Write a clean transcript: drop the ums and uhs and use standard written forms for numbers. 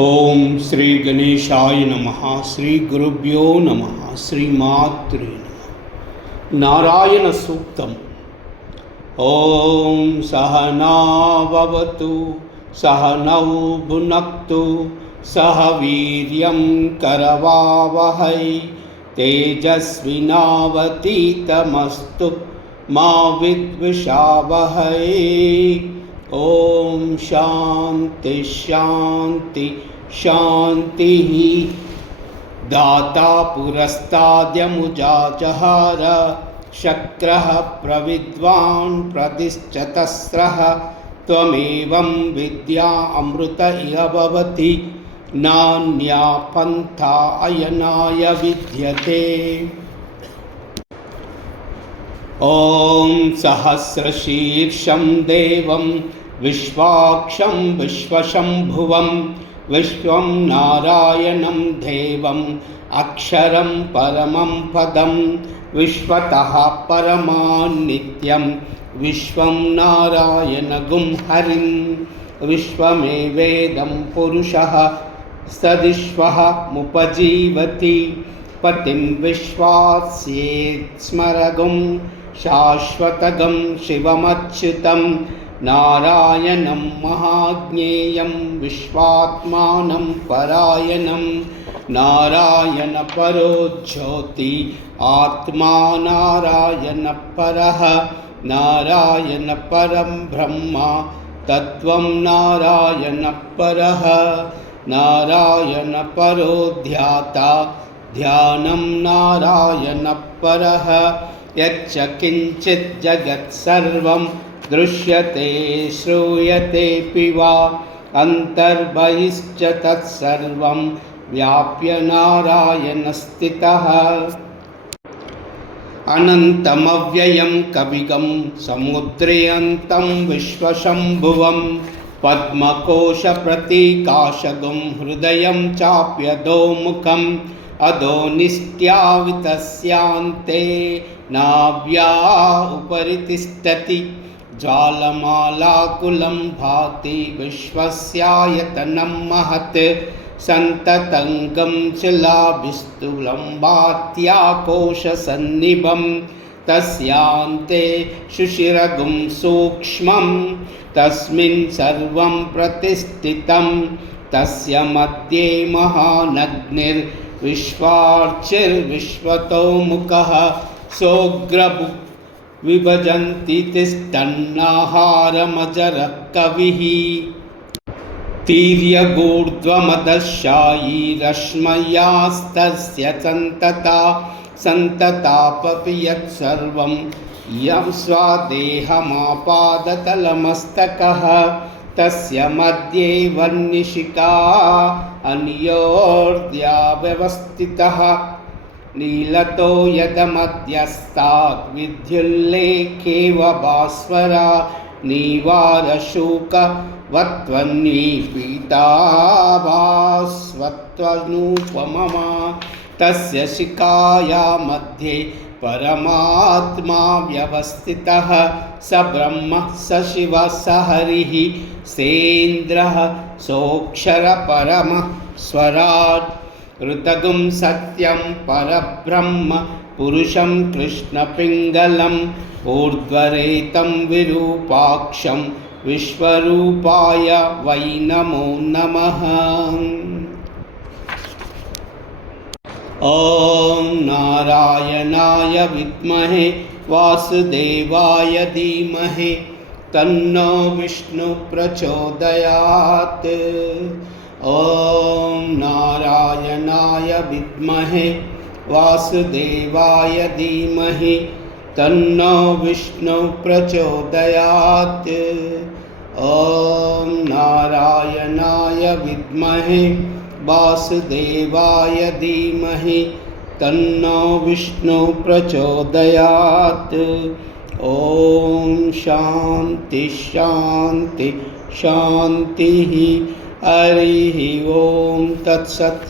ఓం శ్రీ గణేశాయ నమః. శ్రీ గురుభ్యో నమః. శ్రీమాత్రే నమః. నారాయణ సూక్తం. ఓం సహనావతు సహనౌ భునక్తు సహ వీర్యం కరవావహై తేజస్వినావతీతమస్తు మా విద్విషావహై. ఓం శాంతి శాంతి శాంతి. దాతా పురస్తాద్యముజాజహార శక్రః ప్రవిద్వాన్ ప్రతిశ్చతస్రః త్వమేవం విద్యా అమృత ఇహ భవతి నాన్యా పంథా అయనాయ విద్యతే. ఓం సహస్రశీర్షం దేవం విశ్వాక్షం విశ్వశంభువం విశ్వం నారాయణం దేవం అక్షరం పరమం పదం విశ్వతః పరమాన్నిత్యం విశ్వం నారాయణగుం హరిం. విశ్వమేవేదం పురుషః సదిశ్వః ముపజీవతి పతిం విశ్వాస్యేత్ స్మరగుం శాశ్వతగం శివమచ్యుతం నారాయణం మహాజ్ఞేయం విశ్వాత్మానం పరాయణం. నారాయణ పరో జ్యోతి ఆత్మా నారాయణ పరః. నారాయణ పరం బ్రహ్మ తత్వం నారాయణ పరః. నారాయణ పరో ధ్యాత ధ్యానం నారాయణ పరః. యచ్చ కించిత్ జగత్ సర్వం దృశ్యతే శ్రూయతేపి వా అంతర్బహిశ్చ తత్సర్వం వ్యాప్య నారాయణ స్థితః. అనంతమవ్యయం కవిగం సముద్రయంతం విశ్వశంభువం పద్మకోశ ప్రతీకాశగం హృదయం చాప్యధోముఖం అధోనిష్ట్యావితస్యాంతే నాభ్యా ఉపరి తిష్టతి. జ్వాలమాలాకులం భాతి విశ్వస్యాయతనం మహత్ సంతతంగం శిలాభిస్థూలం భాత్యాకోశసన్నిభం తస్యాంతే శుశిరగుం సూక్ష్మం తస్మిన్ సర్వం ప్రతిష్ఠితం. తస్య మధ్యే మహానగ్నిర్ విశ్వార్చిర్విశ్వతో ముఖః సోగ్రభు విభజంతి తిష్టన్నాహారమజరః కవిః. తీర్యగూర్ధ్వమదశాయీ రశ్మయాస్తస్య సంతతా సంతతాపపి యత్సర్వం యం స్వాదేహమాపాదతలమస్తకః. తస్య మధ్యే వన్నిశిఖా అన్యోర్ధ్యా వ్యవస్థితః. నీలతో యదమధ్యస్థాత్ విద్యుల్లేఖేవ భాస్వరా నీవారశూకవత్వన్వీ పీతాభాస్వత్వనూపమా. తస్య శిఖాయా మధ్యే పరమాత్మా వ్యవస్థితః. స బ్రహ్మ స శివ స హరిః సేంద్రః సోక్షర పరమః స్వరాట్. ఋతగుం సత్యం పరబ్రహ్మ పురుషం కృష్ణపింగళం ఊర్ధ్వరేతం విరూపాక్షం విశ్వరూపాయ వై నమో నమః. ఓం నారాయణాయ విద్మహే వాసుదేవాయ ధీమహి తన్నో విష్ణు ప్రచోదయాత్. ఓం నారాయణాయ విద్మహే వాసుదేవాయ ధీమహి తన్నో విష్ణు ప్రచోదయాత్. ఓం నారాయణాయ విద్మహే వాసుదేవాయ ధీమహి తన్నో విష్ణు ప్రచోదయాత్. ఓం శాంతి శాంతి శాంతి. హరి ఓం తత్సత్.